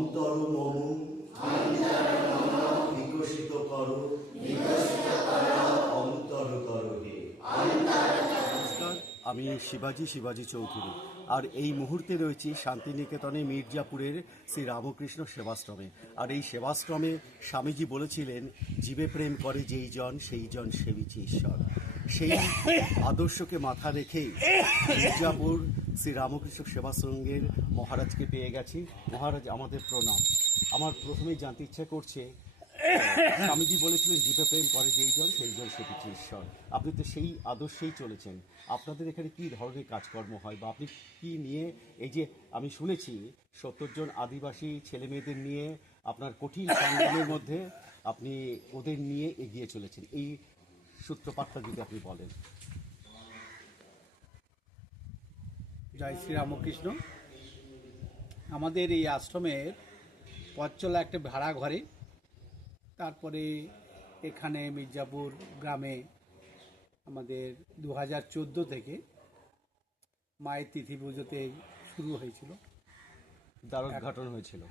অন্তর মম বিকশিত করো অন্তরতর হে। নমস্কার, আমি শিবাজি চৌধুরী, আর এই মুহূর্তে রয়েছি শান্তিনিকেতনে মির্জাপুরের শ্রী রামকৃষ্ণ সেবাশ্রমে। আর এই সেবাশ্রমে স্বামীজি বলেছিলেন, জীবে প্রেম করে যেই জন সেই জন সেবিছে ঈশ্বর। সেই আদর্শকে মাথা রেখেই মির্জাপুর শ্রী রামকৃষ্ণ সেবাশ্রমের মহারাজকে পেয়ে গেছি। মহারাজ, আমাদের প্রণাম। আমার প্রথমেই জানতে ইচ্ছা করছে, স্বামীজি বলেছিলেন জীবে প্রেম করে যেই জন সেই জন সেবিছে ঈশ্বর। আপনি তো সেই আদর্শেই চলেছেন। আপনাদের এখানে কি ধরনের কাজকর্ম হয়, বা আপনি কি নিয়ে, এই যে আমি শুনেছি 70 জন আদিবাসী ছেলে মেয়েদের নিয়ে আপনার কঠিন সংগ্রামের মধ্যে আপনি ওদের নিয়ে এগিয়ে চলেছেন, এই সূত্রপাতটা যদি আপনি বলেন। জয় শ্রী রামকৃষ্ণ। আমাদের এই আশ্রমের পথ চলা একটা ভাড়া ঘরে, তারপরে এখানে মির্জাপুর গ্রামে আমাদের 2014 থেকে মায়ের তিথি পুজোতে শুরু হয়েছিল, দ্বারোদ্ঘাটন হয়েছিল।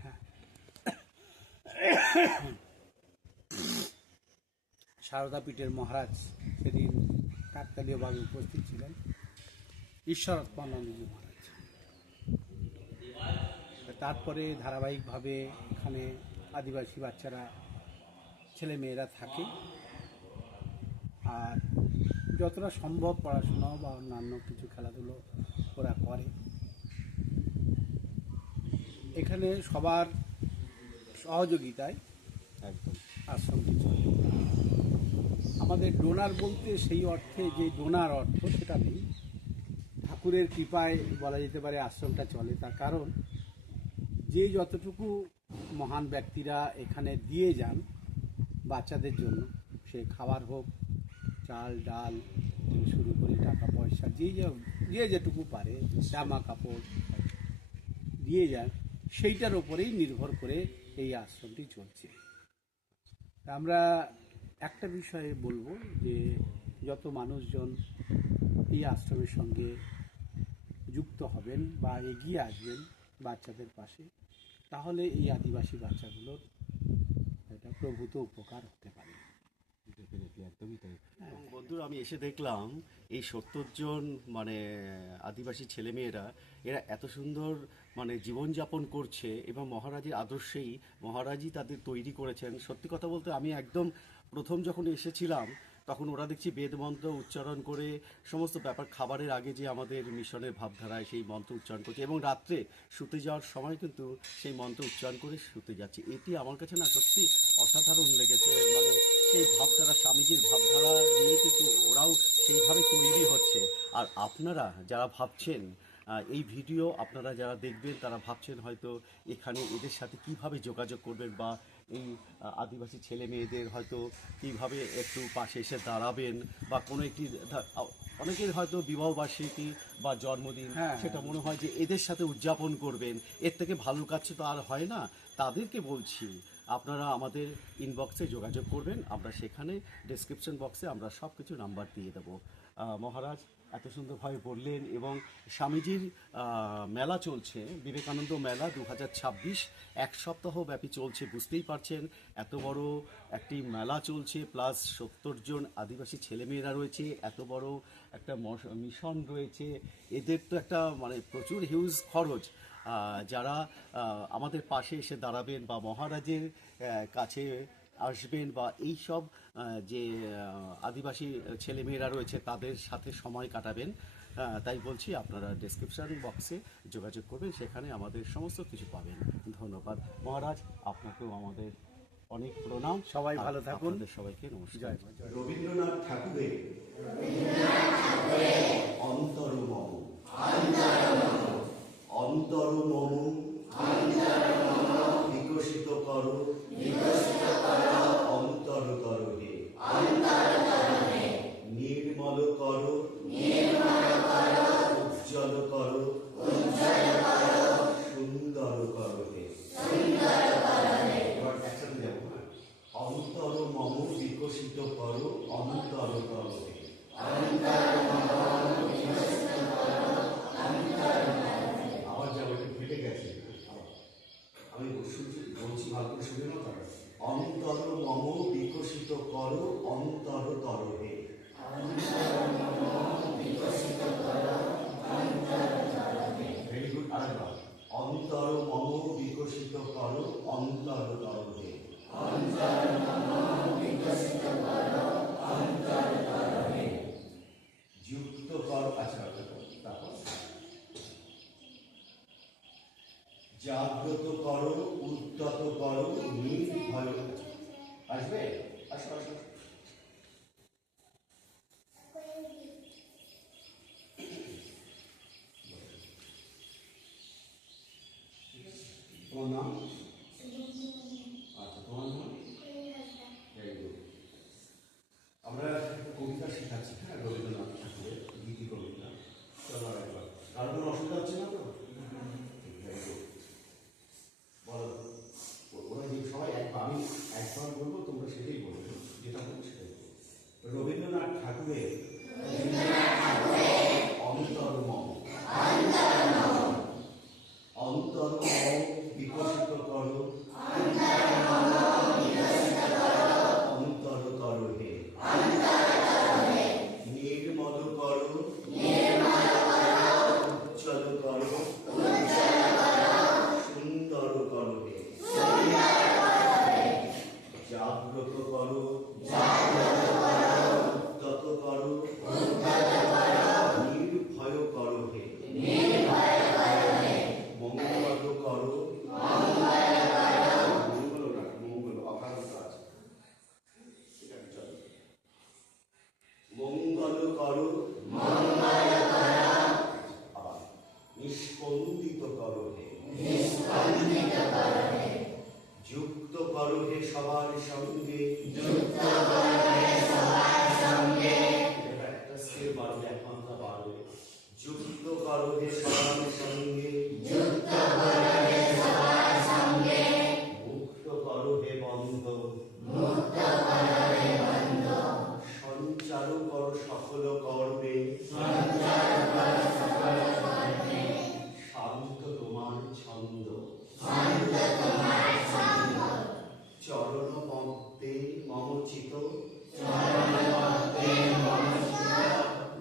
সারদা পীঠের মহারাজ সেদিন কাকতালীয়ভাবে উপস্থিত ছিলেন, ঈশ্বরাত্মানন্দজি মহারাজ। তারপরে ধারাবাহিকভাবে এখানে আদিবাসী বাচ্চারা ছেলে মেয়েরা থাকে, আর যতটা সম্ভব পড়াশোনা বা অন্যান্য কিছু খেলাধুলো ওরা করে। এখানে সবার সহযোগিতায় একদম আশ্রমটি চলে। আমাদের ডোনার বলতে সেই অর্থে যে ডোনার অর্থ সেটা নেই, ঠাকুরের কৃপায় বলা যেতে পারে আশ্রমটা চলে। তার কারণ যে যতটুকু মহান ব্যক্তিরা এখানে দিয়ে যান বাচ্চাদের জন্য, সে খাবার হোক, চাল ডাল থেকে শুরু করে টাকা পয়সা, যে যেটুকু পারে, জামা কাপড় দিয়ে যান, সেইটার ওপরেই নির্ভর করে এই আশ্রমটি চলছে। আমরা একটা বিষয়ে বলবো যে যত মানুষজন এই আশ্রমের সঙ্গে যুক্ত হবেন বা এগিয়ে আসবেন বাচ্চাদের পাশে, তাহলে এই আদিবাসী বাচ্চাগুলোর একটা প্রভূত উপকার হতে পারে। একদমই তাই। এবং বন্ধুরা, আমি এসে দেখলাম এই 70 জন আদিবাসী ছেলেমেয়েরা, এরা এত সুন্দর জীবনযাপন করছে, এবং মহারাজের আদর্শেই মহারাজই তাদের তৈরি করেছেন। সত্যি কথা বলতে, আমি একদম প্রথম যখন এসেছিলাম তখন ওরা দেখছি বেদ মন্ত্র উচ্চারণ করে সমস্ত ব্যাপার, খাবারের আগে যে আমাদের মিশনের ভাবধারায় সেই মন্ত্র উচ্চারণ করছে, এবং রাত্রে শুতে যাওয়ার সময় কিন্তু সেই মন্ত্র উচ্চারণ করে শুতে যাচ্ছে। এটি আমার কাছে না সত্যি অসাধারণ লেগেছে। সেই ভাবধারা, স্বামীজির ভাবধারা নিয়ে কিন্তু ওরাও সেইভাবে তৈরি হচ্ছে। আর আপনারা যারা ভাবছেন, এই ভিডিও আপনারা যারা দেখবেন, তারা ভাবছেন হয়তো এখানে এদের সাথে কিভাবে যোগাযোগ করবেন, বা এই আদিবাসী ছেলে মেয়েদের হয়তো কিভাবে একটু পাশে এসে দাঁড়াবেন, বা কোনো একটি অনেকের হয়তো বিবাহবার্ষিকী বা জন্মদিন, সেটা মনে হয় যে এদের সাথে উদযাপন করবেন। এর থেকে ভালো কাজ তো আর হয় না। তাদেরকে বলছি, আপনারা আমাদের ইনবক্সে যোগাযোগ করবেন, আমরা সেখানে ডেসক্রিপশন বক্সে আমরা সব কিছু নাম্বার দিয়ে দেবো। মহারাজ এত সুন্দরভাবে বললেন, এবং স্বামীজির মেলা চলছে, বিবেকানন্দ মেলা 2026, 1 সপ্তাহ ব্যাপী চলছে। বুঝতেই পারছেন, এত বড় একটি মেলা চলছে, প্লাস 70 জন আদিবাসী ছেলেমেয়েরা রয়েছে, এত বড় একটা মিশন রয়েছে। এদের তো একটা প্রচুর হিউজ খরচ। যারা আমাদের পাশে এসে দাঁড়াবেন বা মহারাজের কাছে আসবেন, বা এই সব যে আদিবাসী ছেলেমেয়েরা রয়েছে তাদের সাথে সময় কাটাবেন, তাই বলছি আপনারা ডেসক্রিপশন বক্সে যোগাযোগ করবেন, সেখানে আমাদের সমস্ত কিছু পাবেন। ধন্যবাদ মহারাজ, আপনাকেও আমাদের অনেক প্রণাম। সবাই ভালো থাকুন। সবাইকে নমস্কার। জয়। রবীন্দ্রনাথ ঠাকুরের অন্তর মম বিকশিত করো অন্তরতর হে। নির্মল করো উজ্জ্বল করো সুন্দর করো হে। এবার একসাথে যাবো। অন্তর মম বিকশিত করো অন্তরতর হে। আবার যাবো, একটু ফেটে গেছে। আমি বলছি ভালো করে শুনে নাও তারা। অন্তর মম বিকশিত করো অন্তর তরহে। Very good. আরেকবার। অন্তর মম বিকশিত করো অন্তর তরহে। যুক্ত কর। আচ্ছা তারপর জাগ্রত করো উদ্যত করো নির্ভয়। আসবে? আসো আসো। তোমার নাম? আচ্ছা, তোমার নাম? Very good. আমরা একটা কবিতা শেখাচ্ছি, হ্যাঁ, রবীন্দ্রনাথ ঠাকুরের গীতি কবিতা। চলো একবার। কারো কোনো অসুবিধা হচ্ছে না তো? Very good. বলো। ওরা যে সবাই আমি একবার বলবো, তোমরা সেটাই বলবে, যেটা বলবো সেটাই বলবো। রবীন্দ্রনাথ ঠাকুরের অন্তরমম বিকশিত করো অন্তর তরহে। নির্মল করো উজ্জ্বল করো সুন্দর করো হে। জাগ্রত করো উদ্যত করো নির্ভয় করো হে। মঙ্গল করো মঙ্গল অকারণ আছে। মঙ্গল করো আবার নিষ্পন্দিত করো হে। যুক্ত করো হে সবার সঙ্গে। একটা স্কেল বাড়বে, এক মাত্রা বাড়বে। যুক্ত করো হে সবার সঙ্গে। মুক্ত করো হে বন্ধ। সঞ্চার করো সকল কর্মে। শান্ত তোমার ছন্দ। চরণ পদ্মে মমচিত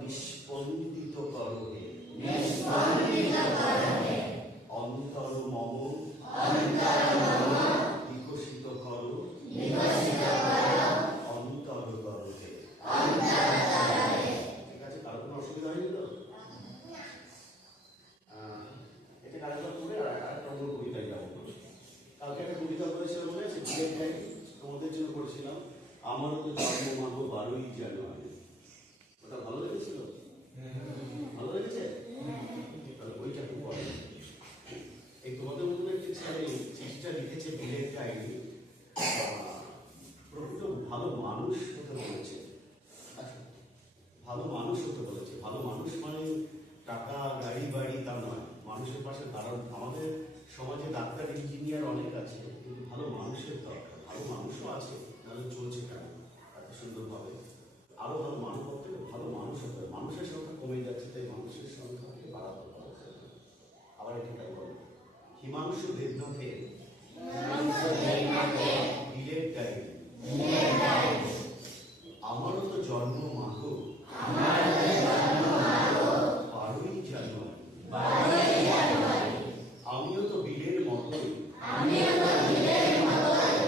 নিষ্পন্দিত করো হে। অন্তর মম বিকশিত করো অন্তর তরহে। ঠিক আছে, কারো কোনো অসুবিধা হয়নি তো? এটা কাজটা করে আর একটা অন্য কবিতায় যাবো। কালকে একটা কবিতা করেছিল মনে আছে, বিলেট ডায়েরি, তোমাদের জন্য করেছিলাম। আমারও তো জন্ম মাঘ 12ই জানুয়ারি। ওটা ভালো লেগেছিল? ভালো লেগেছে? তাহলে বইটা খুব পড়ে। এই তোমাদের মতো একটি ছেলে চিঠিটা লিখেছে বিলেট ডায়েরি। প্রকৃত ভালো মানুষ হতে বলেছে। আচ্ছা, ভালো মানুষ হতে বলেছে। ভালো মানুষ মানে টাকা গাড়ি বাড়ি তা নয়, মানুষের পাশে দাঁড়ানো। আমাদের সমাজে ডাক্তার ইঞ্জিনিয়ার অনেক আছে, কিন্তু ভালো মানুষের দরকার। ভালো মানুষও আছে, তাহলে চলছে কেন এত সুন্দরভাবে? আরো ভালো মানুষ হতে হবে, ভালো মানুষ হতে হবে। মানুষের সংখ্যা কমে যাচ্ছে, তাই মানুষের সংখ্যাকে বাড়াতে হবে। আবার এটাই বলো, হিমাংশু দেবনাথের বিলেট ডায়েরি। আমারও তো জন্ম মাঘ 12ই জানুয়ারি। আমিও তো বিলের মতোই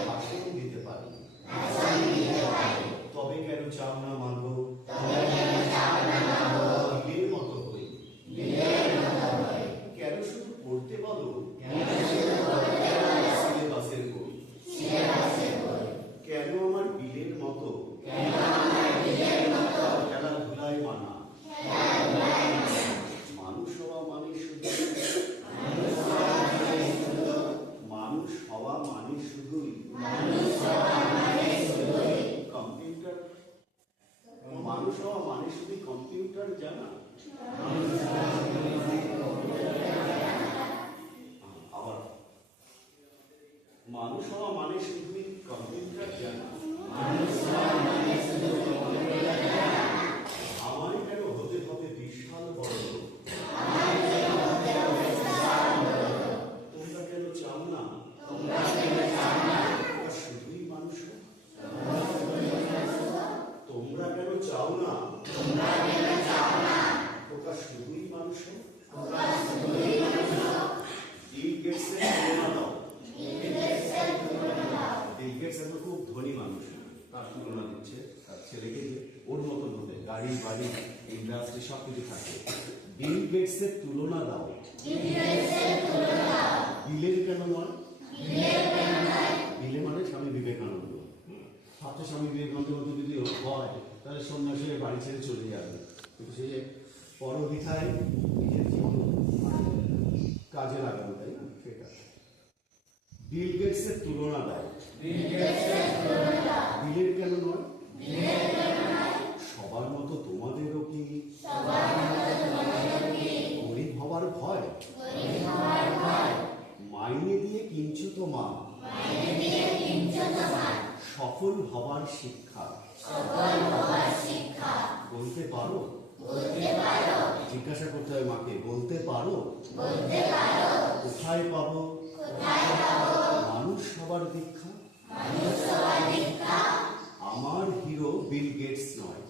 ভাষণ দিতে পারি। তবে কেন চাও না মাগো বিলের মতো হই? কেন শুধু পড়তে বলো সিলেবাসের বই? কেন আমার বিলের মতো খেলাধুলায় মানা? মানুষ হওয়া মানে শুধুই কম্পিউটার। মানুষ হওয়া মানে শুধু কম্পিউটার জানা? আবার মানুষ হওয়া মানে শুধুই কম্পিউটার জানা? আমার কেন হতে হবে বিশাল বড়? তোমরা কেন চাও না শুধুই মানুষ হও? তোমরা কেন চাও না ওটা শুধুই মানুষ হও? বিল গেটসের তুলনা দাও। বিল গেটস এখন খুব ধনী মানুষ, তার তুলনা দিচ্ছে তার ছেলেকে যে ওর মতন হতে, গাড়ি বাড়ি ইন্ডাস্ট্রি সব কিছু থাকে। বিল গেটসের তুলনা দাও। বিলের কেন নয়? বিলে মানে স্বামী বিবেকানন্দ। ভাবছে স্বামী বিবেকানন্দের মতো যদি হয় তাহলে সন্ন্যাসী হয়ে বাড়ি ছেড়ে চলে যাবে, কিন্তু সে যে পরবিথায় নিজের জীবন কাজে লাগানো, তাই না? সেটা বিল গেটসের তুলনা দেয়। বিলের কেন নয়? সবার মতো তোমাদেরও কি গরিব হবার ভয়? মাইনে দিয়ে কিনছো তো মা সফল হবার শিক্ষা। বলতে পারো? জিজ্ঞাসা করতে হয় মাকে, বলতে পারো? কোথায় পাবো মানুষ হবার দীক্ষা? আমার হিরো বিল গেটস নয়।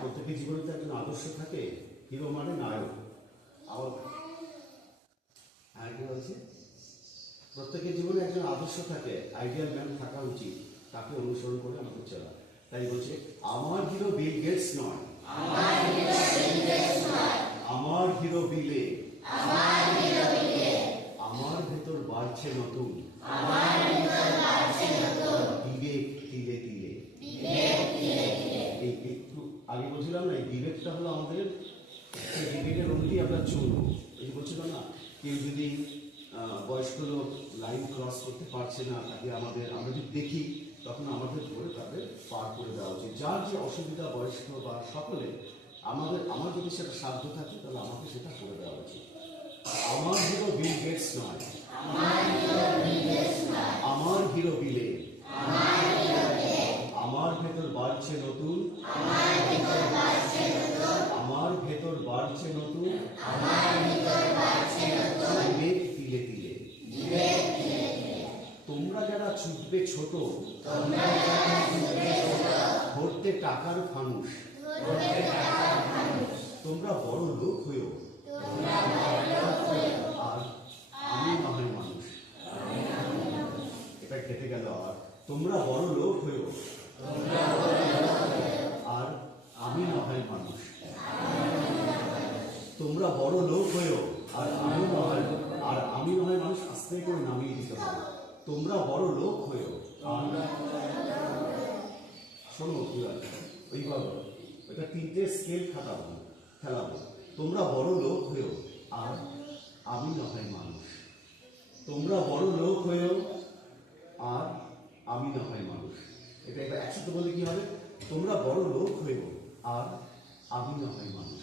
প্রত্যেকের জীবনে তো একজন আদর্শ থাকে। হিরো মানে নায়ক। আর কি বলছে, প্রত্যেকের জীবনে একজন আদর্শ থাকে, আইডিয়াল ম্যান থাকা উচিত, তাকে অনুসরণ করে আমাদের চলা। তাই বলছে আমার হিরো বিল গেটস নয়, আমার হিরো বিলে। আমার ভেতর বাড়ছে নতুন বিবেক তিলে তিলে। এই একটু আগে বলছিলাম না, এই বিবেকটা হলো আমাদের, বিবেকের অনুযায়ী আমরা চলবো। এই বলছিলাম না, কেউ যদি বয়স্ক লোক লাইন ক্রস করতে পারছে না, তাকে আমরা যদি দেখি তখন আমাদের ধরে তাদের পার করে দেওয়া উচিত। যার যে অসুবিধা বয়স্ক বা সকলে, আমার যদি সেটা সাধ্য থাকে তাহলে আমাকে সেটা করে দেওয়া উচিত। আমার হিরো বিল গেটস নয়, আমার হিরো বিলে। আমার ভেতর বাড়ছে নতুন, আমার ভেতর বাড়ছে নতুন বিবেক তিলে তিলে। তোমরা যারা ছুটবে ছোট ধরতে টাকার ফানুস, তোমরা বড় লোক হয়েও আর আমি নয় মানুষ। এটা কেটে গেল। আর তোমরা বড় লোক হয়েও আর আমি নয় মানুষ। তোমরা বড় লোক হয়েও আর আমি নয় মানুষ। আস্তে করে নামিয়ে দিতে হবে। তোমরা বড় লোক হয়েও শোনো ওইভাবে ওইটা তিনটে স্কেল খেলাবো। তোমরা বড় লোক হয়েও আর আমি নয় মানুষ। তোমরা বড় লোক হয়েও আর আমি নয় মানুষ। এটা একসাথে বলে কি হবে? তোমরা বড় লোক হয়েও আর আমি নয় মানুষ।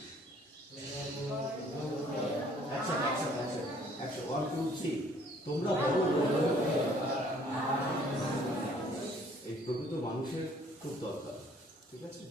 একসাথে 1 2 3। তোমরা বড় লোক হয়েও। এই প্রকৃত মানুষের খুব দরকার, ঠিক আছে?